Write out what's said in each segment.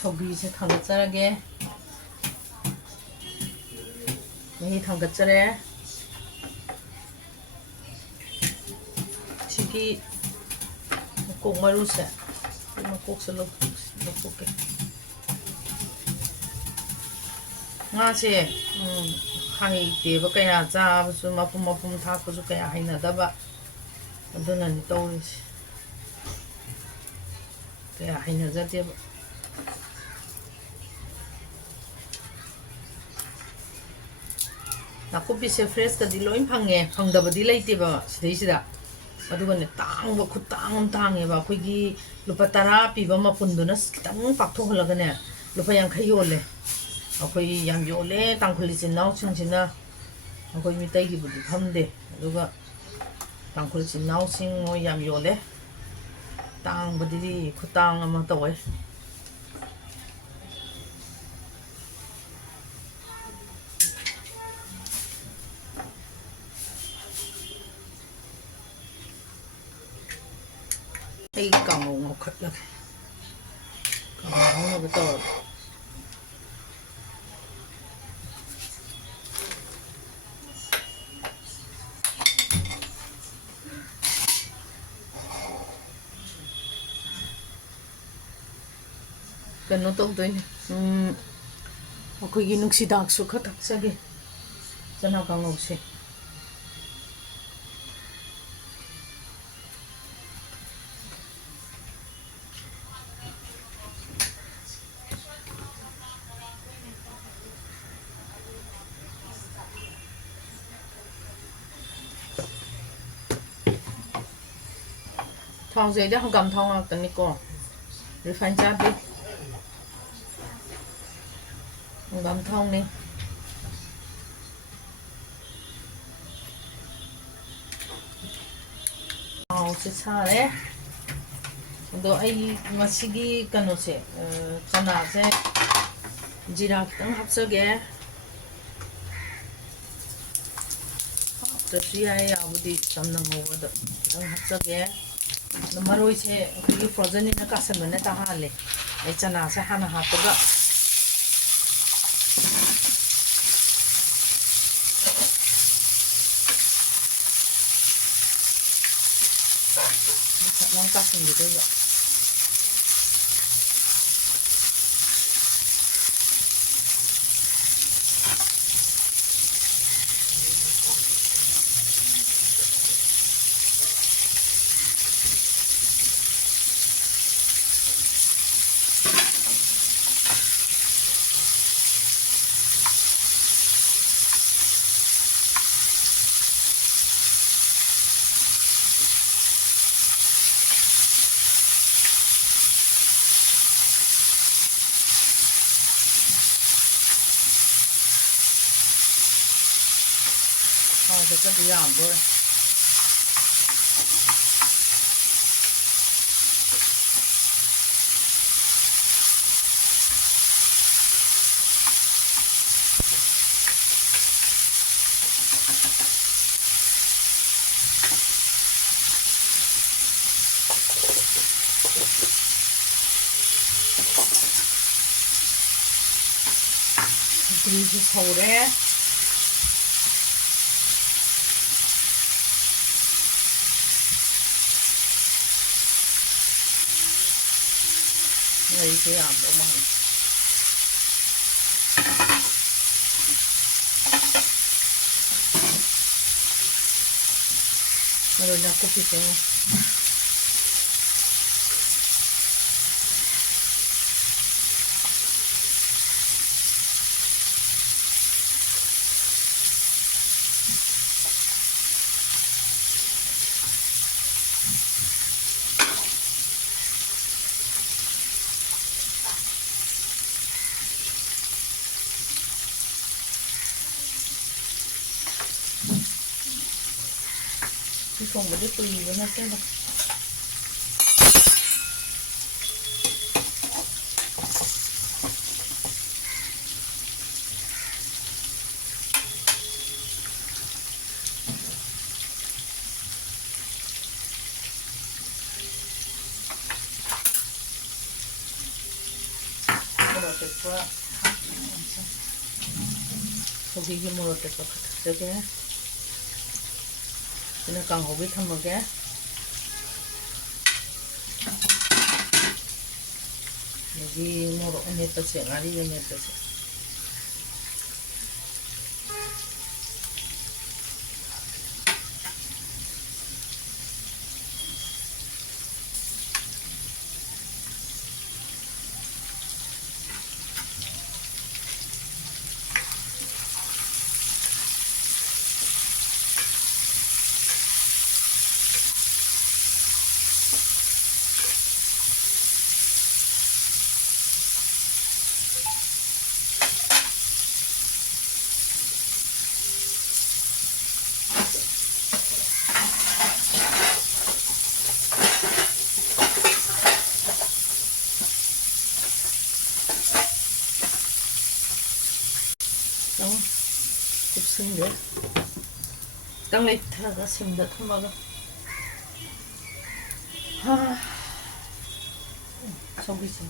ꯁꯧꯒ꯭ꯔꯤꯁꯦ ꯊꯥꯡꯒꯠꯆꯔꯒꯦ. ꯃꯍꯤ ꯊꯥꯡꯒꯠꯆꯔꯦ. ꯁꯤꯒꯤ ꯃꯀꯣꯛ ꯃꯔꯨꯁꯦ ꯃꯀꯣꯛꯁꯦ ꯂꯧꯊꯣꯛꯀꯦ. ꯉꯥꯁꯦ ꯍꯩꯇꯦꯕ ꯀꯌꯥ ꯆꯥꯕꯁꯨ ꯃꯄꯨꯝ ꯃꯄꯨꯝ ꯊꯥꯛꯄꯁꯨ ꯀꯌꯥ ꯍꯩꯅꯗꯕ ꯑꯗꯨꯅꯅꯤ ꯇꯧꯔꯤꯁꯦ. kaya hainazateba. Nakupise fresh kadi loin phange phangdabadi leiteba sidaisida adugane tangba khutang tangeba akhoi lupa 10 piba mapunduna kitang paktholagane lupa 50 yole akhoi yam yole tangkhuli chinnaw chingsina akhoi mitai gi budi phamde aduga tangkhuli chinnaw sing mo yam yole tangbadi khutang ama tawai. Ay kamo ngokhat lagi. Kamo betul. Kano to doin. Ako'y ginugsidak su khatak sagi. Sana kamo se. Thong dây đó không cầm thong nào tận nico refine chát đi không cầm thong đi sẽ xa đấy đó ai mà sigi cano sẽ chana sẽ jira tăng hấp sơ ghé hấp sơ ai à budi chăm nang ngô đó tăng hấp sơ ghé maroi se khi frozen in ka samne ta hale ai chana sa hana hatoga long ka sin de gaจะพยายามด้วยดีที่สุดเลย Đây cái ảm đó mà rồi là copy cái không có cái tùy với nó cái này 모로 대파 고기기 모로 대파 저게 그냥 강고기 타먹게 여기 모로 мет다지 아리가 мет다지 굽신데 땅 레이트가 생다 토마가 저기서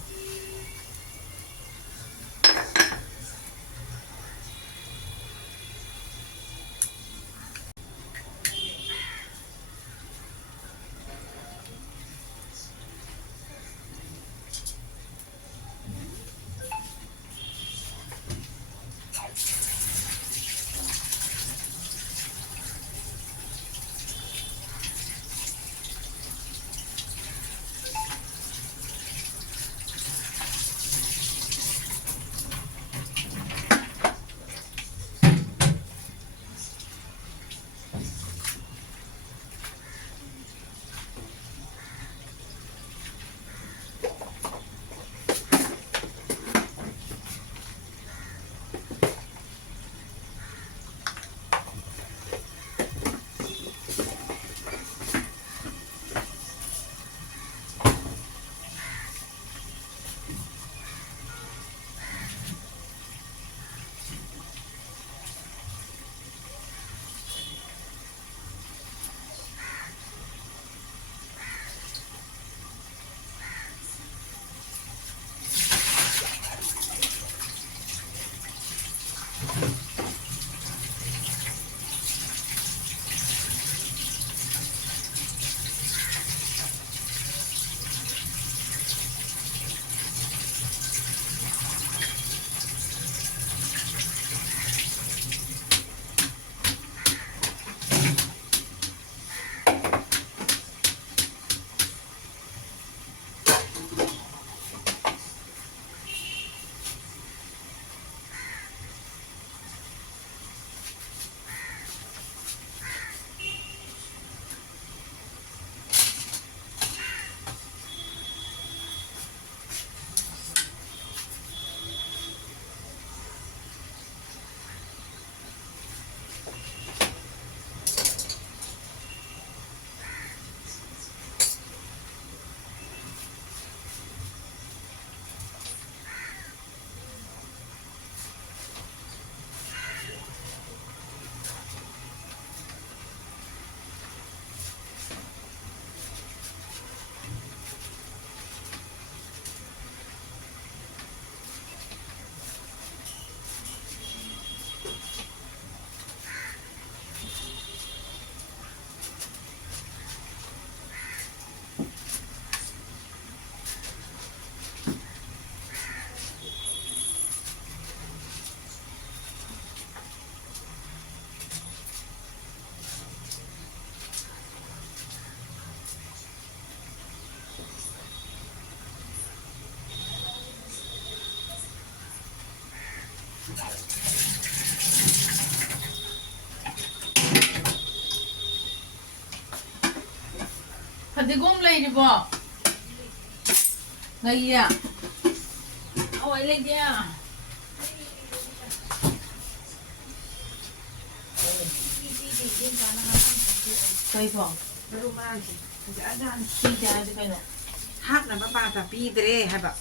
Hadigom lady bo. Ngaya. Away lady ya. Kay po. Pero magi, daan. Sige, di kayo. Hak na babata pidre haba.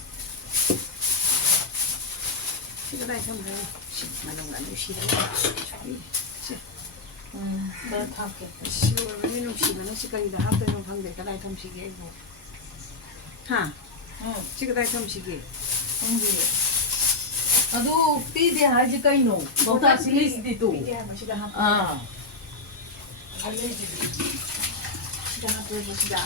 Sige dai kom dai. Manong ano siya. But hake. Siya wala nung siya na siya kanina hap nung hangde ka dai tom sige mo. Ha. Sige dai tom sige. Hindi. ꯑꯗꯨ ꯄꯤꯗꯦ ꯍꯥꯏꯁꯤ ꯀꯩꯅꯣ ꯀꯧꯇꯥ ꯁꯤꯂꯤꯁꯤꯗꯤ two ꯄꯤꯗꯦ ꯍꯥꯏꯕ ꯁꯤꯗ ꯍꯥꯞꯄ ꯁꯤꯗ ꯍꯥꯞꯄꯣꯕ ꯁꯤꯗ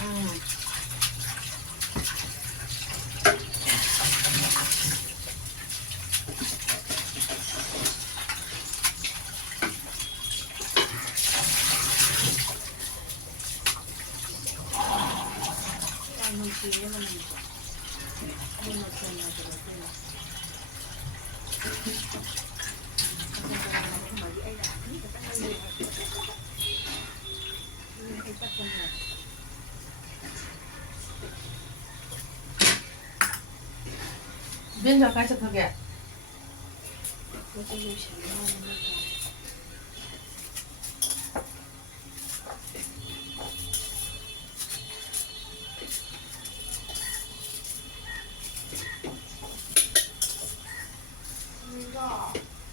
ꯅꯨꯡꯁꯤꯌꯦ ꯃꯅꯝꯁꯦ ꯑꯗꯨꯅ ꯊꯣꯡꯅꯗꯕ ꯕꯦꯟꯖꯥ ꯀꯥꯏ ꯆꯠꯈ꯭ꯔꯒꯦ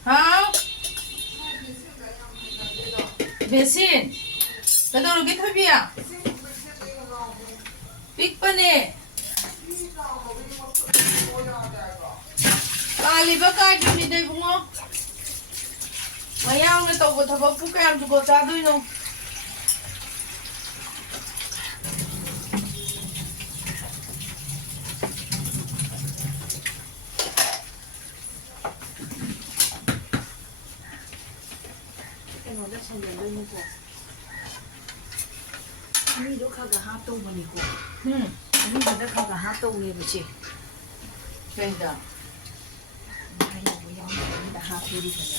ꯍꯥꯎ ꯕꯦꯁꯤꯟ ꯀꯩꯗꯧꯔꯒꯦ ꯊꯣꯏꯕꯤ ꯄꯤꯛꯄꯅꯦ ꯀꯥꯜꯂꯤꯕ ꯀꯥꯏꯗ꯭ꯔꯤꯕꯅꯤꯗ ꯏꯕꯨꯡꯉꯣ ꯃꯌꯥꯝꯅ ꯇꯧꯕ ꯊꯕꯛꯄꯨ ꯀꯌꯥꯝ ꯖꯨꯒꯣꯠ ꯆꯥꯗꯣꯏꯅꯣ ꯀꯩꯅꯣꯗ ꯁꯟꯖꯟꯗꯣꯏꯅꯤꯀꯣ ꯑꯅꯤꯗꯣ ꯈꯔ ꯍꯥꯞꯇꯧꯕꯅꯤꯀꯣ ꯑꯅꯤꯗꯨꯗ ꯈꯔ ꯍꯥꯞꯇꯧꯅꯦꯕ ꯁꯤ ꯀꯩꯗ ꯌꯥꯎꯗ ꯍꯥꯞꯄꯤꯔꯤꯕꯅꯦ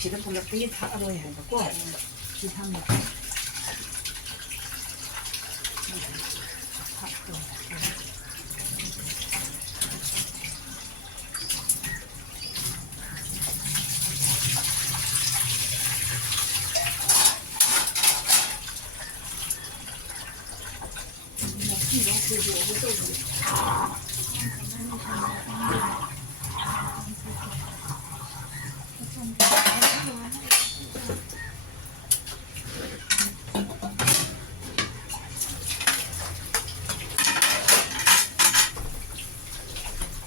ꯁꯤꯗ ꯄꯨꯂꯞꯇꯒꯤ ꯊꯛꯑꯔꯣꯏ ꯍꯥꯏꯕꯀꯣ ꯁꯤ ꯊꯝꯃꯦ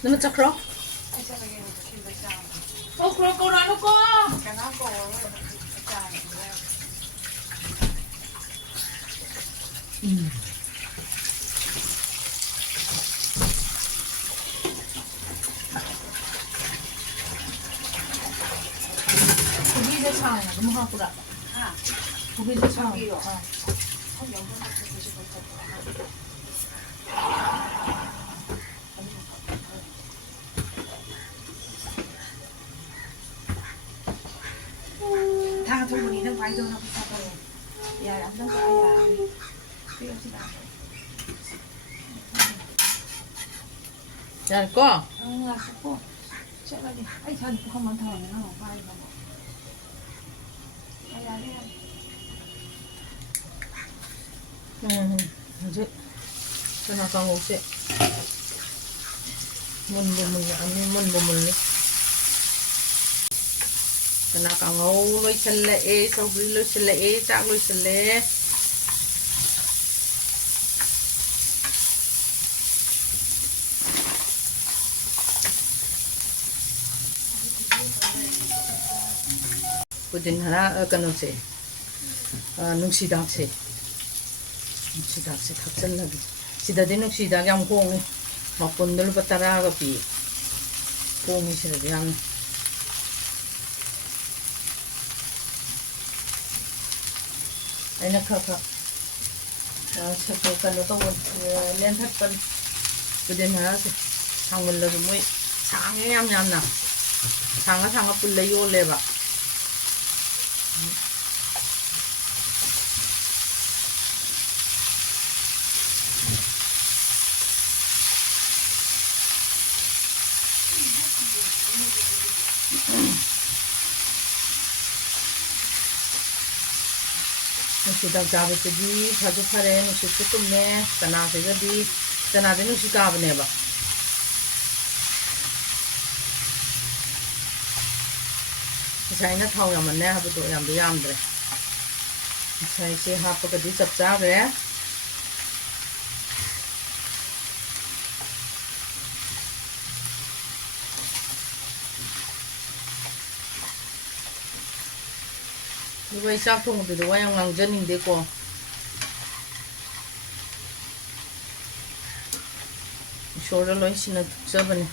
너무 착크로? 그럴 거라놓고! 고기 이제 차 너무 하구라. 고기 이제 차. 다 저분이는 바이든하고 사고 야 안전 거야 그렇지 야, 꺼. 응 아쉽고 제가지 아이 잘 한번 더 하면 바이든 이제 전화 강호세 문부물리 아니 문부물리 전화 강호 로이슬레 서브리 로이슬레 짝 로이슬레 부딘 하나 끊어세 눅시닥세 눅시닥세 탑절라기 시다디 눅시닥 양 공이 막본들 받다라가 비 공이 시다디 양 아이나 카카 저 그거 또 렌탈번 부딘 하나세 상물러도 뭐 상해 얌얌나 상아 불러 요래봐 नुकसीदाक जाबदी फाजू फरे नुकसी तुम्हें चनासेगदी चनादे नुकसी काबनेबा थाव यामन्ने हाबदो यामदो यामद्रे से हापगदी चप चाग्रे ꯑꯗꯨꯒ ꯑꯩ ꯆꯥꯛ ꯊꯣꯡꯕꯗꯨꯗ ꯋꯥ ꯌꯥꯝ ꯉꯥꯡꯖꯅꯤꯡꯗꯦꯀꯣ. ꯏꯁꯣꯔꯗ ꯂꯣꯏ ꯁꯤꯟꯅꯊꯣꯛꯆꯕꯅꯤ.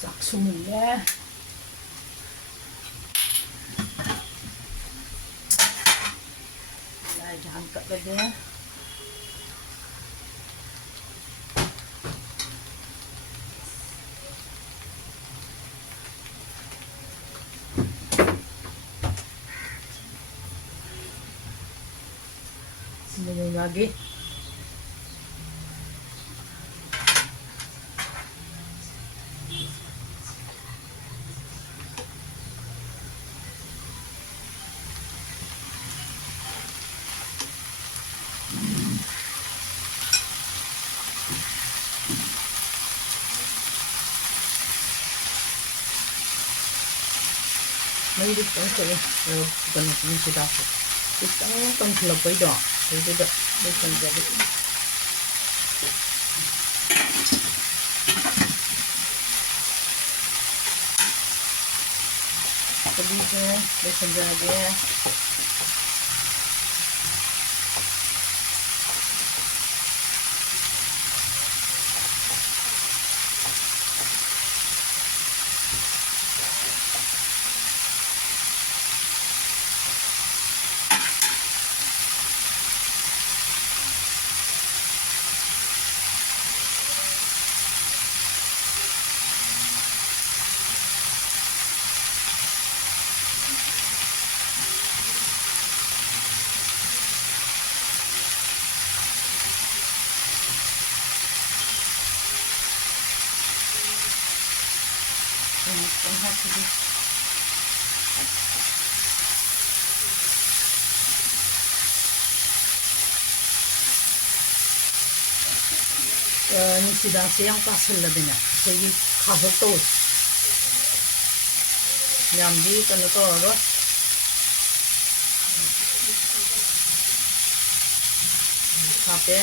ꯆꯥꯛꯁꯨ ꯃꯨꯜꯂꯦ. ꯂꯥꯏ ꯖꯥꯟ ꯀꯠꯂꯒꯦ. Lagi. May ditong sila. Pero ganun kung sila ko. Itang pangkulapay do. Ito da. Ito da. Dito, besan lagi. Nusidangse yang pasal na din na. Kaya kahok to. Yamdi kano to aro. Kape.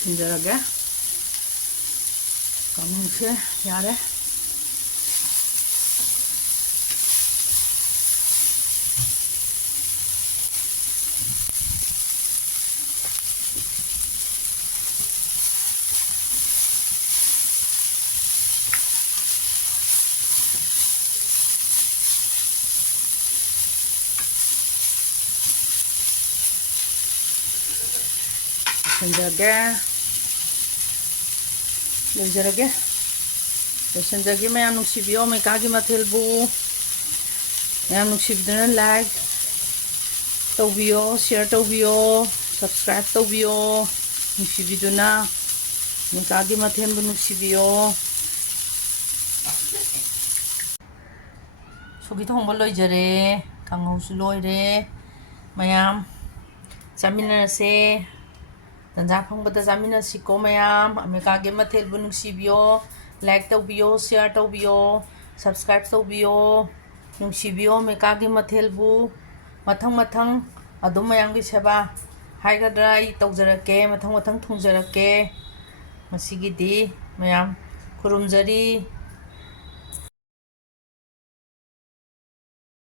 신절하게 검은색 야래 신절하게 Lezarage. Lesanjagi mayam nuksibyo may kagi matilbu. Mayam nuksibyo like. Tawbiyo, share tawbiyo, subscribe tawbiyo. Nuksibyo na. May kagi matilbu nuksibyo. Sugito hong baloy jare. Kanghaw suloy re. Mayam. Samina se. Tanja phangbada jamina siko mayam amikage mathel bu nungsibyo like tawbiyo share tawbiyo subscribe tawbiyo nungsibyo amikage mathel bu mathang mathang adum mayam gi seba haigadra I tawjarake mathang mathang thungjarake masigidi mayam kurumjari